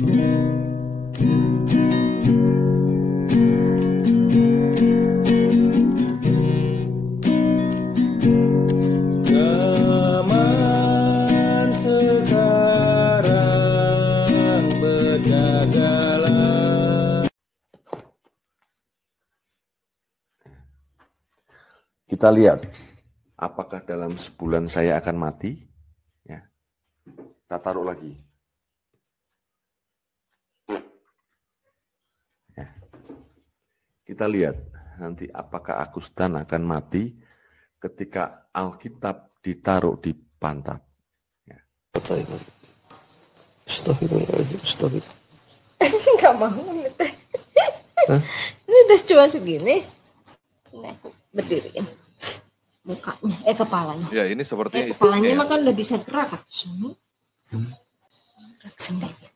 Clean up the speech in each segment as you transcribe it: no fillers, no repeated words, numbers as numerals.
Kita lihat, apakah dalam sebulan saya akan mati? Ya. Kita taruh lagi. Ya. Kita lihat, nanti apakah Agustan akan mati ketika Alkitab ditaruh di pantat. Ya. Astagfirullahaladzim. Nggak mau nih teh. Ini udah cuma segini. Nih, berdiriin. Mukanya, kepalanya. Ya, ini sepertinya kepalanya mah kan udah bisa gerak ke sini. Gerak sendiri.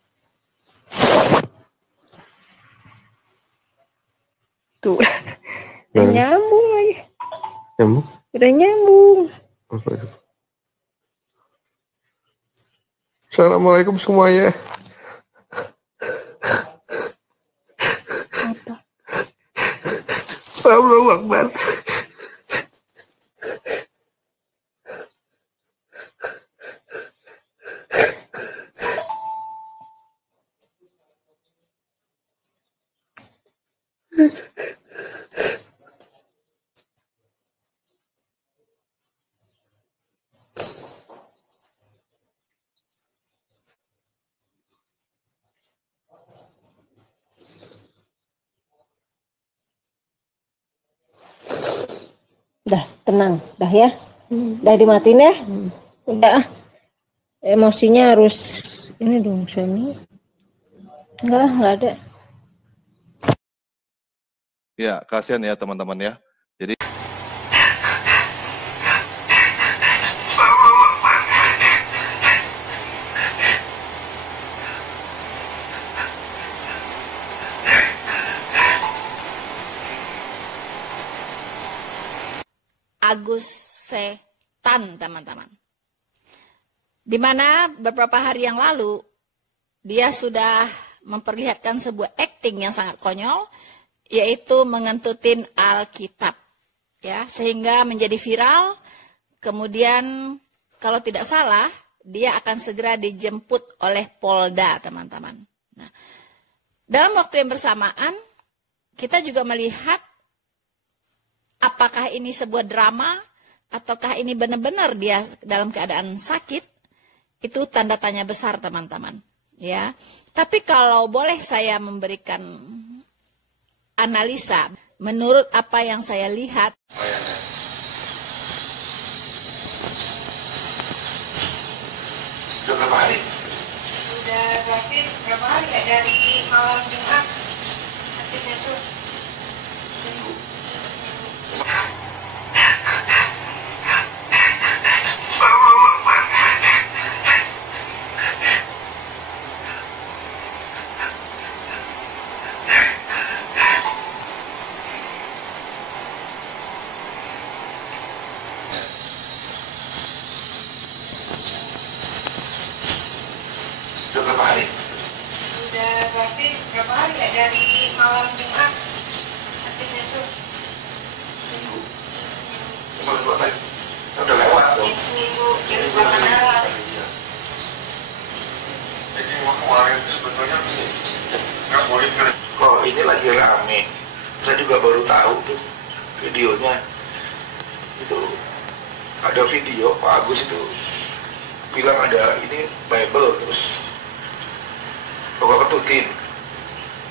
Tuh. Udah nyambung lagi. Nyambung? Udah nyambung. Assalamualaikum semuanya. Apa? Allahu Akbar. Dah, tenang, dah ya. Dah dimatiin ya. Udah. Emosinya harus ini dong, Sony. Enggak ada. Ya, kasihan ya teman-teman ya. Jadi Agus setan, teman-teman. Di mana beberapa hari yang lalu dia sudah memperlihatkan sebuah acting yang sangat konyol, yaitu mengentutin Alkitab, ya, sehingga menjadi viral. Kemudian kalau tidak salah dia akan segera dijemput oleh Polda, teman-teman. Nah, dalam waktu yang bersamaan kita juga melihat apakah ini sebuah drama ataukah ini benar-benar dia dalam keadaan sakit, itu tanda tanya besar, teman-teman. Ya, tapi kalau boleh saya memberikan analisa menurut apa yang saya lihat. Sudah berapa hari? Udah berarti berapa hari ya, dari malam Jumat sakitnya tuh. Sudah berapa hari? Udah berarti berapa hari ya, dari malam Jumat sakitnya tuh. Cuma 2 hari. Udah lewat dong. Seminggu, jadi bulanan. Jadi kemarin itu sebetulnya nggak boleh. Kok ini lagi rame. Saya juga baru tahu tuh videonya. Itu ada video Pak Agus itu bilang ada ini Bible, terus Bapak ketutin.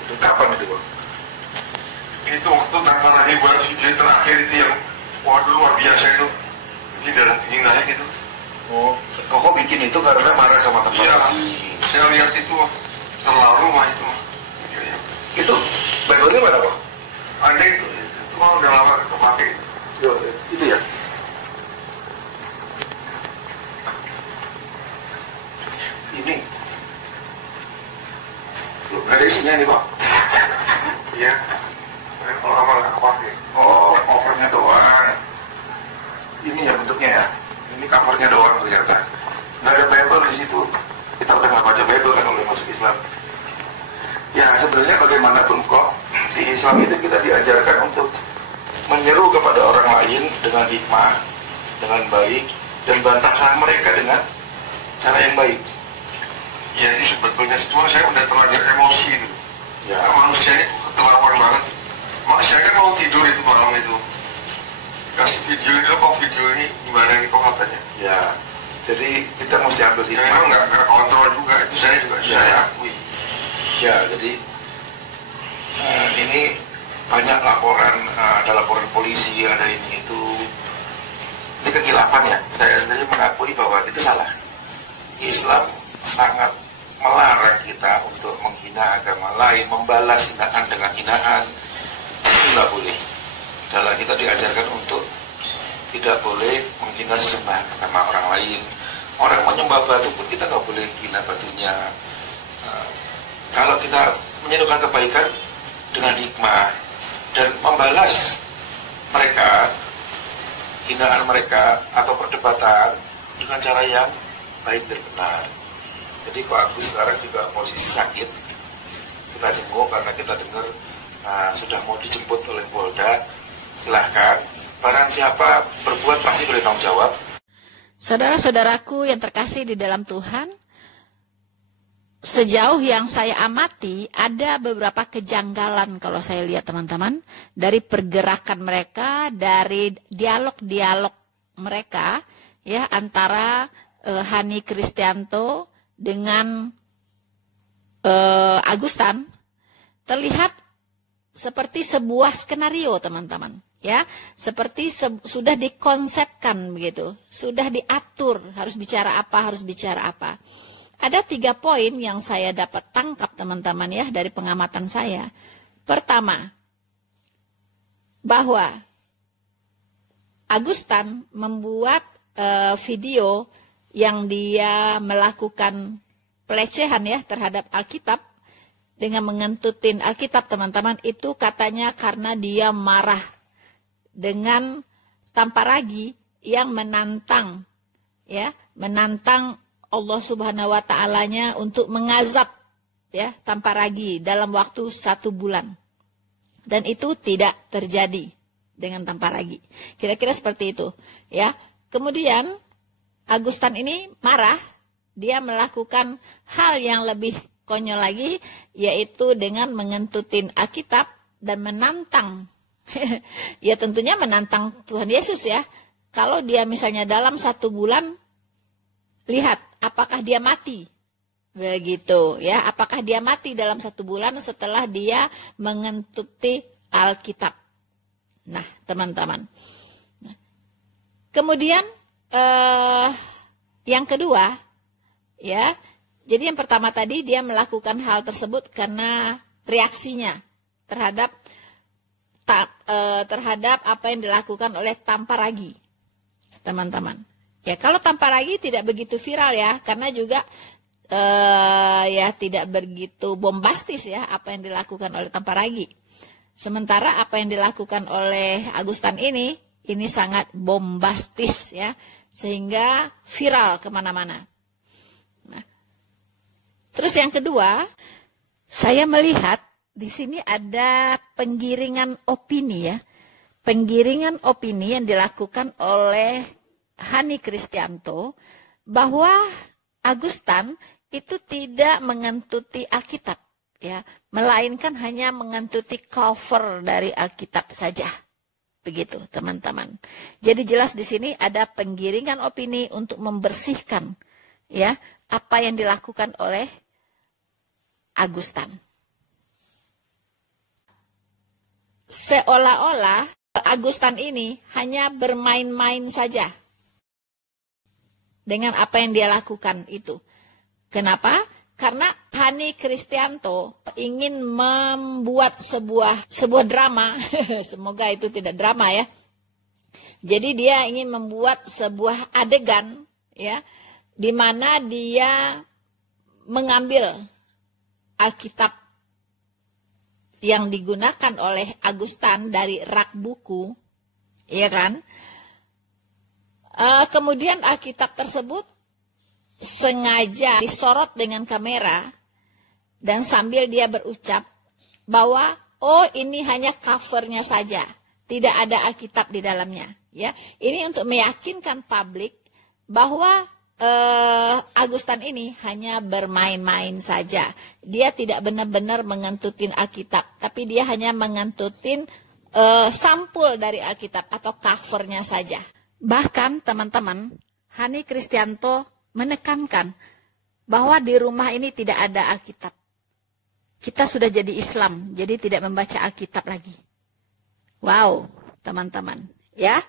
Itu kapan itu, Bang? Itu waktu tanggal ribuan video terakhir itu yang waduh luar biasa itu. Ini darah tinggi naik gitu. Oh, Koko bikin itu karena marah sama teman. Iya, saya lihat itu terlalu mah itu. Iya. Itu Bible-nya mana, Bang? Ada itu mah udah lama kepake. Itu ya. Ini ada isinya nih, Pak. Iya. Kalau lama nggak kepake. Oh, covernya doang. Ini ya bentuknya ya. Ini covernya doang ternyata. Nggak ada Bible di situ. Kita udah nggak baca Bible kan, udah masuk Islam. sebenarnya bagaimanapun kok di Islam itu kita diajarkan untuk menyeru kepada orang lain dengan hikmah, dengan baik, dan bantahlah mereka dengan cara yang baik. Ya, ini sebetulnya semua saya udah terlanjur emosi gitu. Ya. Karena manusia ini keterlaluan banget. Manusia kan mau tidur itu malam itu. Kasih video ini, lo kok video ini gimana nih kok katanya. Ya, jadi kita mesti ambil Ya, hikmah. itu nggak kontrol juga, itu saya juga Ya. saya akui. Ya, jadi ini banyak laporan, ada laporan polisi, ada ini itu. Ini kekhilafan ya. Saya sendiri mengakui bahwa itu salah. Islam sangat melarang kita untuk menghina agama lain, membalas hinaan dengan hinaan. Itu nggak boleh. Dalam kita diajarkan untuk tidak boleh menghina sesama agama orang lain. Orang menyembah batu pun kita nggak boleh hina batunya. Kalau kita menyerukan kebaikan dengan hikmah dan membalas mereka, hinaan mereka atau perdebatan dengan cara yang baik dan benar. Jadi Pak Agus sekarang juga posisi sakit. Kita jenguk karena kita dengar sudah mau dijemput oleh Polda. Silahkan, barang siapa berbuat pasti boleh tanggung jawab. Saudara-saudaraku yang terkasih di dalam Tuhan, sejauh yang saya amati, ada beberapa kejanggalan kalau saya lihat teman-teman, dari pergerakan mereka, dari dialog-dialog mereka, ya antara Hani Kristianto dengan Agustan, terlihat seperti sebuah skenario teman-teman. Ya, seperti sudah dikonsepkan begitu, sudah diatur, harus bicara apa, harus bicara apa. Ada 3 poin yang saya dapat tangkap teman-teman ya dari pengamatan saya. Pertama, bahwa Agustan membuat video yang dia melakukan pelecehan ya terhadap Alkitab dengan mengentutin Alkitab teman-teman, itu katanya karena dia marah dengan Tamparagi yang menantang ya, menantang Allah Subhanahu wa ta'alanya untuk mengazab ya Tamparagi dalam waktu 1 bulan. Dan itu tidak terjadi dengan Tamparagi. Kira-kira seperti itu ya. Kemudian Agustan ini marah, dia melakukan hal yang lebih konyol lagi, yaitu dengan mengentutin Alkitab dan menantang ya tentunya menantang Tuhan Yesus ya. Kalau dia misalnya dalam 1 bulan, lihat apakah dia mati. Begitu ya, apakah dia mati dalam 1 bulan setelah dia mengentuti Alkitab. Nah, teman-teman. Kemudian yang kedua ya. Jadi yang pertama tadi dia melakukan hal tersebut karena reaksinya terhadap apa yang dilakukan oleh Tamparagi, teman-teman. Ya kalau Tamparagi tidak begitu viral ya, karena juga ya tidak begitu bombastis ya apa yang dilakukan oleh Tamparagi. Sementara apa yang dilakukan oleh Agustan ini sangat bombastis ya, sehingga viral kemana-mana. Nah, terus yang kedua, saya melihat di sini ada penggiringan opini ya. Penggiringan opini yang dilakukan oleh Hani Kristianto bahwa Agustan itu tidak mengentuti Alkitab ya, melainkan hanya mengentuti cover dari Alkitab saja. Begitu, teman-teman. Jadi jelas di sini ada penggiringan opini untuk membersihkan ya apa yang dilakukan oleh Agustan. Seolah-olah Agustan ini hanya bermain-main saja dengan apa yang dia lakukan itu. Kenapa? Karena Hani Kristianto ingin membuat sebuah drama. Semoga itu tidak drama ya. Jadi dia ingin membuat sebuah adegan ya, di mana dia mengambil Alkitab yang digunakan oleh Agustan dari rak buku, ya kan? Kemudian Alkitab tersebut sengaja disorot dengan kamera dan sambil dia berucap, bahwa oh ini hanya covernya saja, tidak ada Alkitab di dalamnya. Ya, ini untuk meyakinkan publik bahwa Augustan ini hanya bermain-main saja. Dia tidak benar-benar mengentutin Alkitab, tapi dia hanya mengentutin sampul dari Alkitab atau covernya saja. Bahkan teman-teman, Hani Kristianto menekankan bahwa di rumah ini tidak ada Alkitab. Kita sudah jadi Islam, jadi tidak membaca Alkitab lagi. Wow, teman-teman, ya.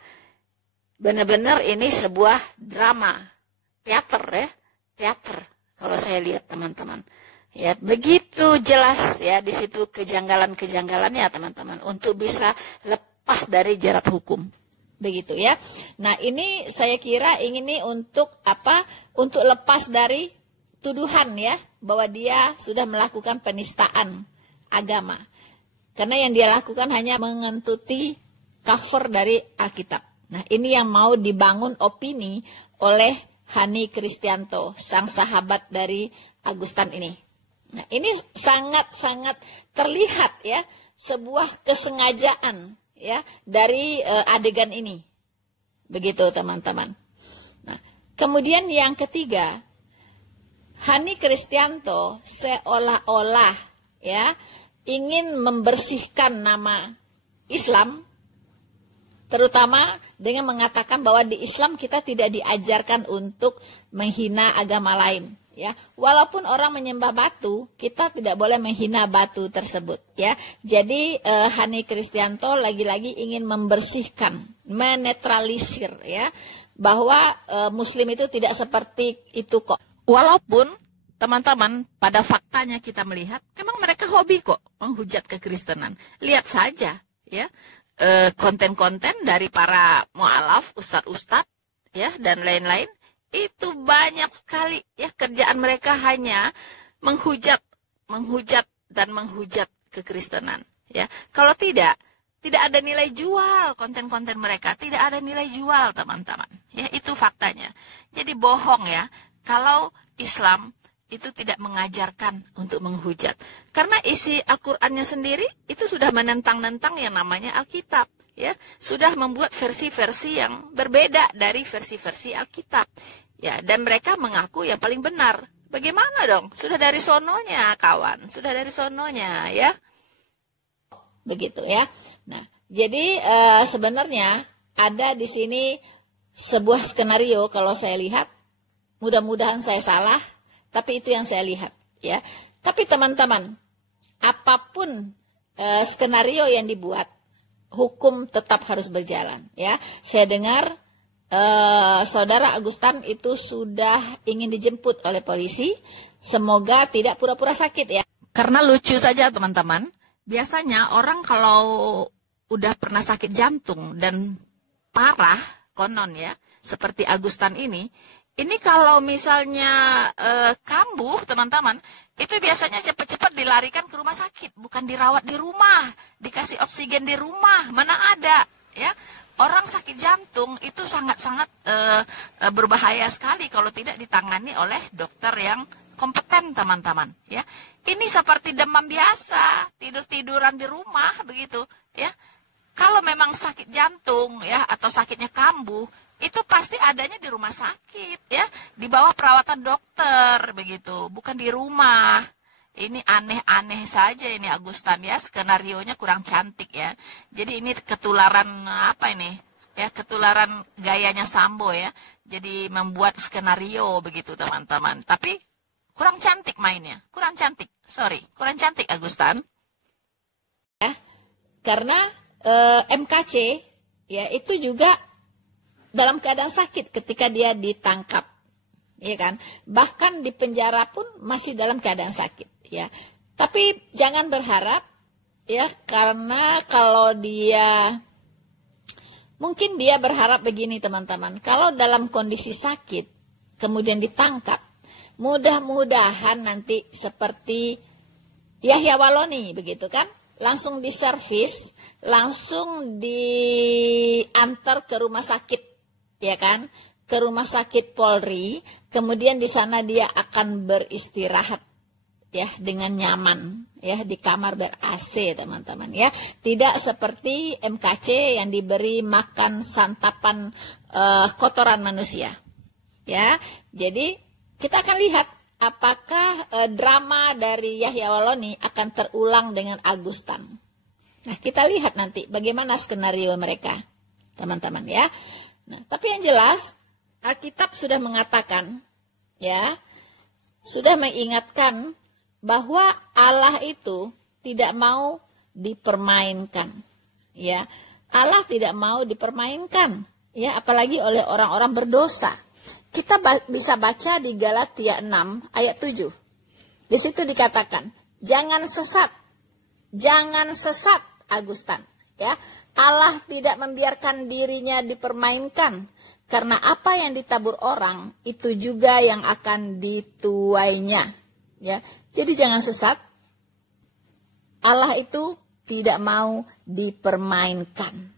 Benar-benar ini sebuah drama. Teater ya, teater kalau saya lihat teman-teman. Ya, begitu jelas ya di situ kejanggalan-kejanggalannya teman-teman untuk bisa lepas dari jerat hukum. Begitu ya. Nah, ini saya kira ini untuk apa? Untuk lepas dari tuduhan ya bahwa dia sudah melakukan penistaan agama. Karena yang dia lakukan hanya mengentuti cover dari Alkitab. Nah, ini yang mau dibangun opini oleh Hani Kristianto, sang sahabat dari Augustan ini. Nah, ini sangat-sangat terlihat ya sebuah kesengajaan ya dari adegan ini. Begitu teman-teman. Nah, kemudian yang ketiga, Hani Kristianto seolah-olah ya ingin membersihkan nama Islam, terutama dengan mengatakan bahwa di Islam kita tidak diajarkan untuk menghina agama lain. Ya, walaupun orang menyembah batu, kita tidak boleh menghina batu tersebut. Ya, jadi Hani Kristianto lagi-lagi ingin membersihkan, menetralisir, ya, bahwa Muslim itu tidak seperti itu kok. Walaupun teman-teman pada faktanya kita melihat, memang mereka hobi kok menghujat kekristenan. Lihat saja, ya. Konten-konten dari para mu'alaf, ustadz-ustadz, ya, dan lain-lain, itu banyak sekali, ya, kerjaan mereka hanya menghujat dan menghujat kekristenan, ya. Kalau tidak ada nilai jual konten-konten mereka, tidak ada nilai jual, teman-teman, ya, itu faktanya. Jadi bohong ya, kalau Islam itu tidak mengajarkan untuk menghujat. Karena isi Al-Qur'annya sendiri itu sudah menentang-nentang yang namanya Alkitab, ya. Sudah membuat versi-versi yang berbeda dari versi-versi Alkitab. Ya, dan mereka mengaku yang paling benar. Bagaimana dong? Sudah dari sononya, kawan. Sudah dari sononya, ya. Begitu ya. Nah, jadi sebenarnya ada di sini sebuah skenario kalau saya lihat. Mudah-mudahan saya salah. Tapi itu yang saya lihat, ya. Tapi teman-teman, apapun skenario yang dibuat, hukum tetap harus berjalan, ya. Saya dengar saudara Augustan itu sudah ingin dijemput oleh polisi. Semoga tidak pura-pura sakit, ya. Karena lucu saja teman-teman. Biasanya orang kalau udah pernah sakit jantung dan parah, konon ya, seperti Augustan ini kalau misalnya kambuh teman-teman, itu biasanya cepat-cepat dilarikan ke rumah sakit, bukan dirawat di rumah, dikasih oksigen di rumah, mana ada, ya. Orang sakit jantung itu sangat-sangat berbahaya sekali kalau tidak ditangani oleh dokter yang kompeten, teman-teman, ya. Ini seperti demam biasa, tidur-tiduran di rumah begitu, ya. Kalau memang sakit jantung, ya, atau sakitnya kambuh, itu pasti adanya di rumah sakit, ya, di bawah perawatan dokter begitu, bukan di rumah. Ini aneh-aneh saja ini Augustan, ya, skenarionya kurang cantik, ya. Jadi ini ketularan apa ini? Ya, ketularan gayanya Sambo, ya. Jadi membuat skenario begitu, teman-teman. Tapi kurang cantik mainnya, kurang cantik. Sorry, kurang cantik Augustan. Ya, karena MKC, ya, itu juga dalam keadaan sakit ketika dia ditangkap, ya kan? Bahkan di penjara pun masih dalam keadaan sakit, ya. Tapi jangan berharap, ya, karena kalau dia, mungkin dia berharap begini teman-teman, kalau dalam kondisi sakit, kemudian ditangkap, mudah-mudahan nanti seperti Yahya Waloni, begitu kan? Langsung diservis, langsung diantar ke rumah sakit, ya kan, ke rumah sakit Polri, kemudian di sana dia akan beristirahat, ya dengan nyaman ya di kamar ber-AC teman-teman ya. Tidak seperti MKC yang diberi makan santapan kotoran manusia. Ya. Jadi kita akan lihat apakah drama dari Yahya Waloni akan terulang dengan Agustan. Nah, kita lihat nanti bagaimana skenario mereka, teman-teman ya. Nah, tapi yang jelas Alkitab sudah mengatakan ya, sudah mengingatkan bahwa Allah itu tidak mau dipermainkan. Ya, Allah tidak mau dipermainkan, ya, apalagi oleh orang-orang berdosa. Kita bisa baca di Galatia 6 ayat 7. Di situ dikatakan, jangan sesat Agustan. Ya, Allah tidak membiarkan dirinya dipermainkan, karena apa yang ditabur orang itu juga yang akan dituainya. Ya, jadi jangan sesat. Allah itu tidak mau dipermainkan.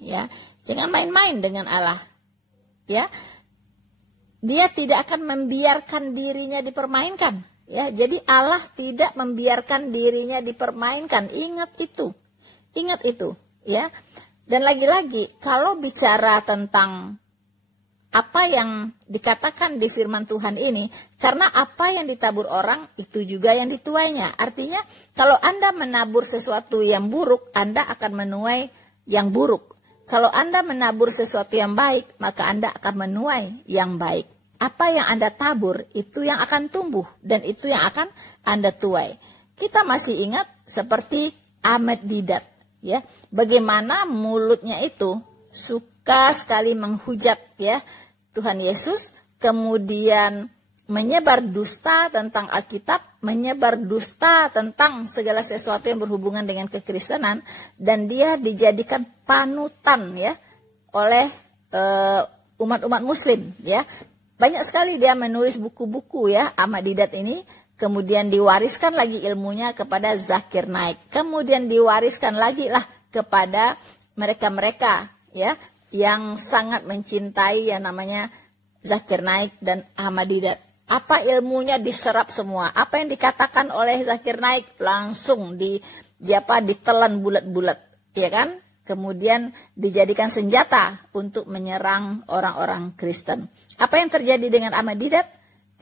Ya, jangan main-main dengan Allah. Ya, Dia tidak akan membiarkan dirinya dipermainkan. Ya, jadi Allah tidak membiarkan dirinya dipermainkan. Ingat itu, ya. Dan lagi-lagi, kalau bicara tentang apa yang dikatakan di firman Tuhan ini, karena apa yang ditabur orang itu juga yang dituainya. Artinya, kalau Anda menabur sesuatu yang buruk, Anda akan menuai yang buruk. Kalau Anda menabur sesuatu yang baik, maka Anda akan menuai yang baik. Apa yang Anda tabur, itu yang akan tumbuh. Dan itu yang akan Anda tuai. Kita masih ingat seperti Ahmad Didat. Ya, bagaimana mulutnya itu suka sekali menghujat ya Tuhan Yesus. Kemudian menyebar dusta tentang Alkitab. Menyebar dusta tentang segala sesuatu yang berhubungan dengan kekristenan. Dan dia dijadikan panutan ya oleh umat-umat muslim ya. Banyak sekali dia menulis buku-buku ya, Ahmad Didat ini. Kemudian diwariskan lagi ilmunya kepada Zakir Naik. Kemudian diwariskan lagi lah kepada mereka-mereka ya yang sangat mencintai yang namanya Zakir Naik dan Ahmad Didat. Apa ilmunya diserap semua. Apa yang dikatakan oleh Zakir Naik langsung ditelan bulat-bulat, ya kan? Kemudian dijadikan senjata untuk menyerang orang-orang Kristen. Apa yang terjadi dengan Ahmad Didat?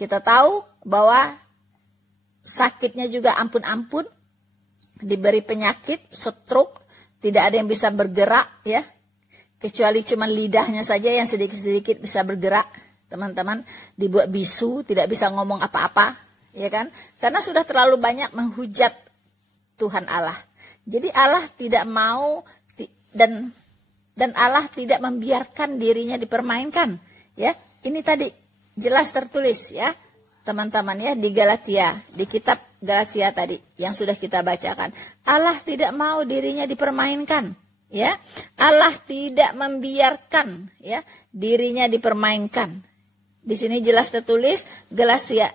Kita tahu bahwa sakitnya juga ampun-ampun, diberi penyakit, stroke, tidak ada yang bisa bergerak ya, kecuali cuma lidahnya saja yang sedikit-sedikit bisa bergerak, teman-teman, dibuat bisu, tidak bisa ngomong apa-apa, ya kan? Karena sudah terlalu banyak menghujat Tuhan Allah. Jadi Allah tidak mau dan Allah tidak membiarkan dirinya dipermainkan, ya. Ini tadi jelas tertulis ya, teman-teman ya, di Galatia, di kitab Galatia tadi yang sudah kita bacakan. Allah tidak mau dirinya dipermainkan, ya. Allah tidak membiarkan ya dirinya dipermainkan. Di sini jelas tertulis Galatia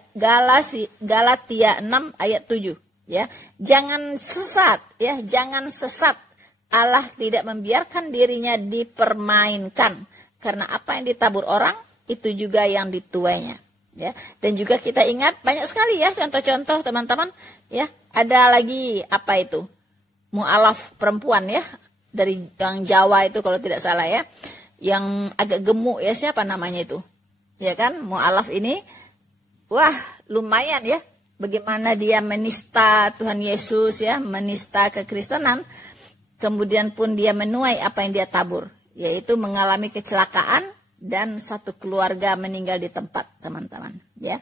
6 ayat 7 ya. Jangan sesat ya, jangan sesat. Allah tidak membiarkan dirinya dipermainkan, karena apa yang ditabur orang itu juga yang dituainya ya. Dan juga kita ingat banyak sekali ya contoh-contoh teman-teman ya. Ada lagi apa itu? Mu'alaf perempuan ya, dari yang Jawa itu kalau tidak salah ya, yang agak gemuk ya, siapa namanya itu? Ya kan, Mu'alaf ini wah lumayan ya, bagaimana dia menista Tuhan Yesus ya, menista kekristenan. Kemudian pun dia menuai apa yang dia tabur, yaitu mengalami kecelakaan dan satu keluarga meninggal di tempat, teman-teman ya.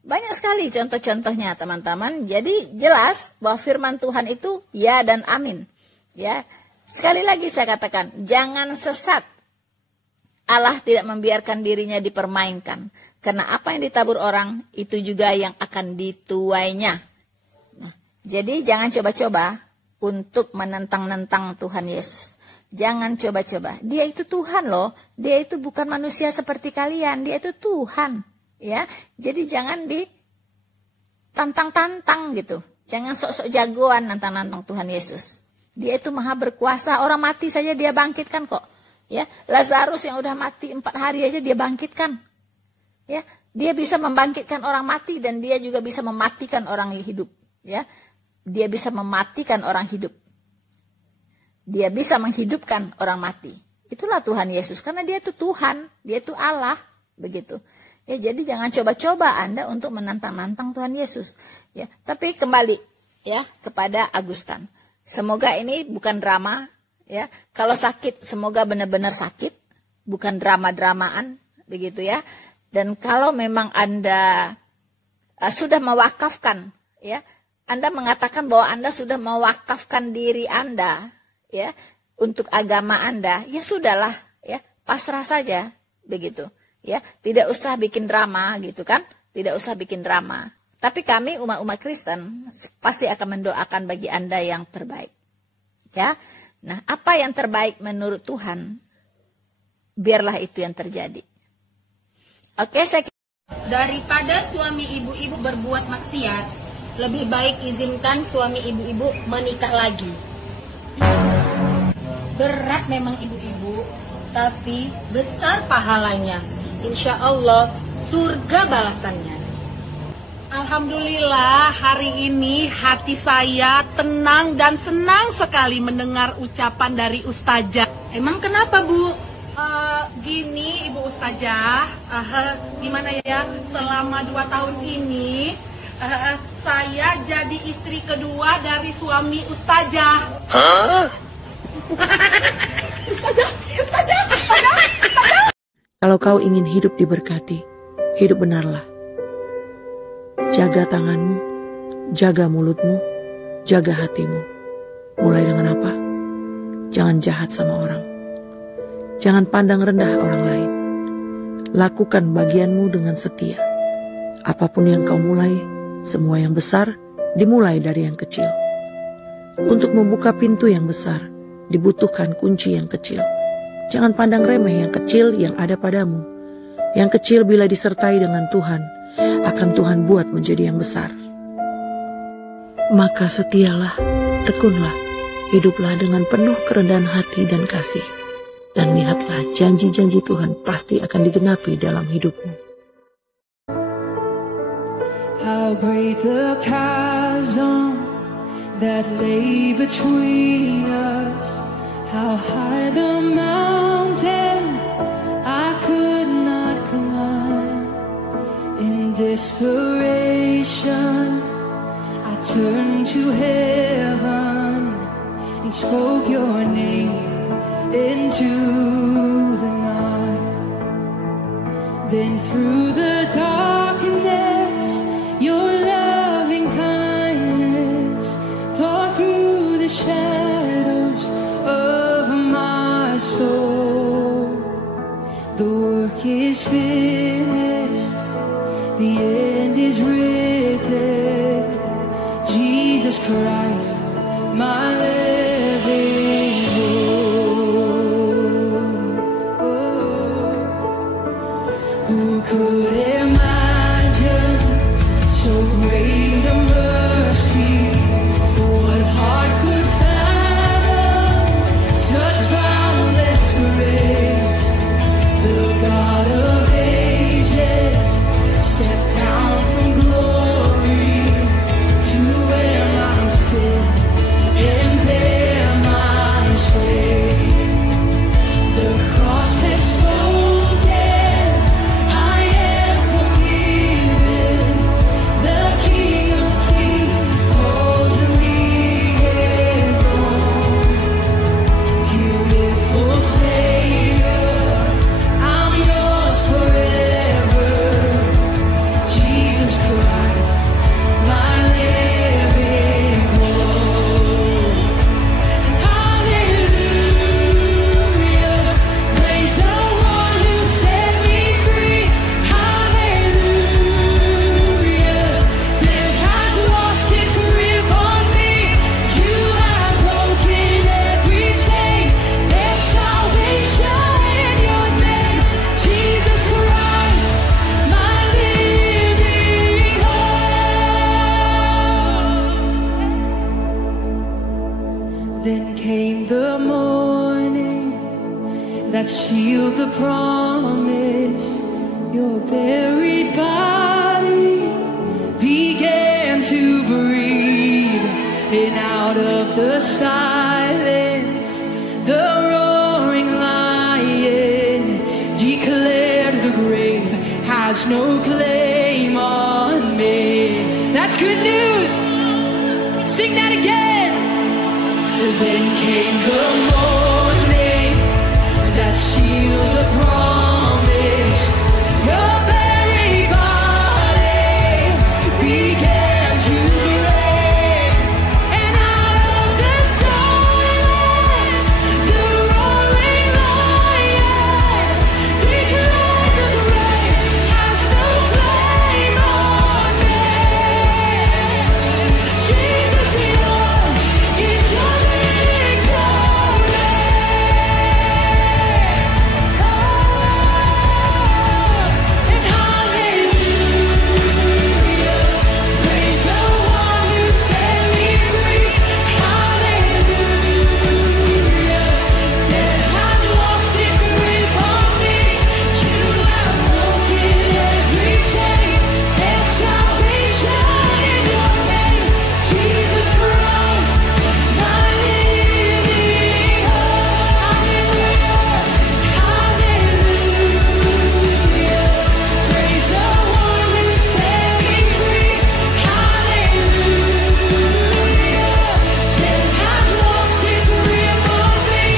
Banyak sekali contoh-contohnya, teman-teman. Jadi jelas bahwa firman Tuhan itu ya dan amin ya. Sekali lagi saya katakan, jangan sesat. Allah tidak membiarkan dirinya dipermainkan, karena apa yang ditabur orang itu juga yang akan dituainya. Nah, jadi jangan coba-coba untuk menentang-nentang Tuhan Yesus. Jangan coba-coba. Dia itu Tuhan loh. Dia itu bukan manusia seperti kalian. Dia itu Tuhan. Ya, jadi jangan ditantang-tantang gitu. Jangan sok-sok jagoan nantang-nantang Tuhan Yesus. Dia itu maha berkuasa. Orang mati saja dia bangkitkan kok. Ya, Lazarus yang udah mati 4 hari aja dia bangkitkan. Ya, Dia bisa membangkitkan orang mati dan dia juga bisa mematikan orang hidup. Ya, dia bisa mematikan orang hidup. Dia bisa menghidupkan orang mati. Itulah Tuhan Yesus, karena dia itu Tuhan, dia itu Allah, begitu. Ya, jadi jangan coba-coba Anda untuk menantang-nantang Tuhan Yesus. Ya, tapi kembali ya kepada Agustan. Semoga ini bukan drama. Ya, kalau sakit semoga benar-benar sakit, bukan drama-dramaan, begitu ya. Dan kalau memang Anda sudah mewakafkan, ya, Anda mengatakan bahwa Anda sudah mewakafkan diri Anda, ya, untuk agama Anda, ya sudahlah, ya, pasrah saja, begitu, ya, tidak usah bikin drama, gitu kan, tidak usah bikin drama. Tapi kami umat-umat Kristen pasti akan mendoakan bagi Anda yang terbaik, ya. Nah, apa yang terbaik menurut Tuhan, biarlah itu yang terjadi. Oke, daripada suami ibu-ibu berbuat maksiat, lebih baik izinkan suami ibu-ibu menikah lagi. Berat memang ibu-ibu, tapi besar pahalanya. Insya Allah surga balasannya. Alhamdulillah, hari ini hati saya tenang dan senang sekali mendengar ucapan dari Ustazah. Emang kenapa, Bu? Gini Ibu Ustazah, gimana ya, selama 2 tahun ini saya jadi istri kedua dari suami Ustazah. Hah? Ustazah. Kalau kau ingin hidup diberkati, hidup benarlah. Jaga tanganmu, jaga mulutmu, jaga hatimu. Mulai dengan apa? Jangan jahat sama orang. Jangan pandang rendah orang lain. Lakukan bagianmu dengan setia. Apapun yang kau mulai, semua yang besar dimulai dari yang kecil. Untuk membuka pintu yang besar, dibutuhkan kunci yang kecil. Jangan pandang remeh yang kecil yang ada padamu. Yang kecil bila disertai dengan Tuhan, akan Tuhan buat menjadi yang besar. Maka setialah, tekunlah, hiduplah dengan penuh kerendahan hati dan kasih. Dan lihatlah janji-janji Tuhan pasti akan digenapi dalam hidupmu. How great the chasm that lay between us. How high the mountain I could not climb. In desperation I turned to heaven and spoke your name into the night. Then through the darkness, your loving kindness tore through the shadows of my soul. The work is finished, the end is written. Jesus Christ, my living hope. Who could imagine so great a mercy? What heart could fathom such boundless grace? The God of ages stepped down from glory to wear my sin and bear my shame. The cross has spoken. Then came the morning that sealed the promise. Your buried body began to breathe, and out of the silence, the roaring lion declared the grave has no claim on me. That's good news. Sing that again. Then came the morning that sealed the promise. Your buried body began to break, and out of the silence, the roaring lion declared the grave has no claim on me. Jesus yours is the victory. And hallelujah, praise the one who set me free. Hallelujah, death has lost its grip on me. You have broken every chain. There's salvation in your name, Jesus Christ, my living hope. Hallelujah, praise the one who set me free. Hallelujah, death has lost its grip on me.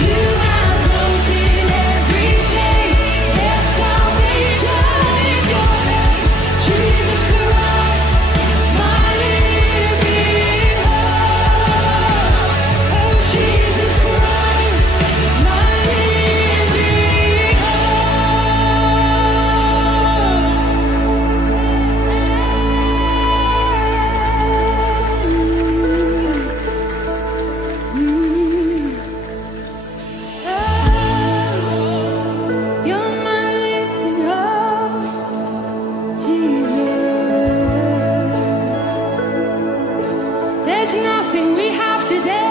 You have broken every chain. There's salvation in your name, Jesus Christ, my living hope. Oh, Jesus Christ, my living hope. You're my living hope, Jesus. There's nothing we have today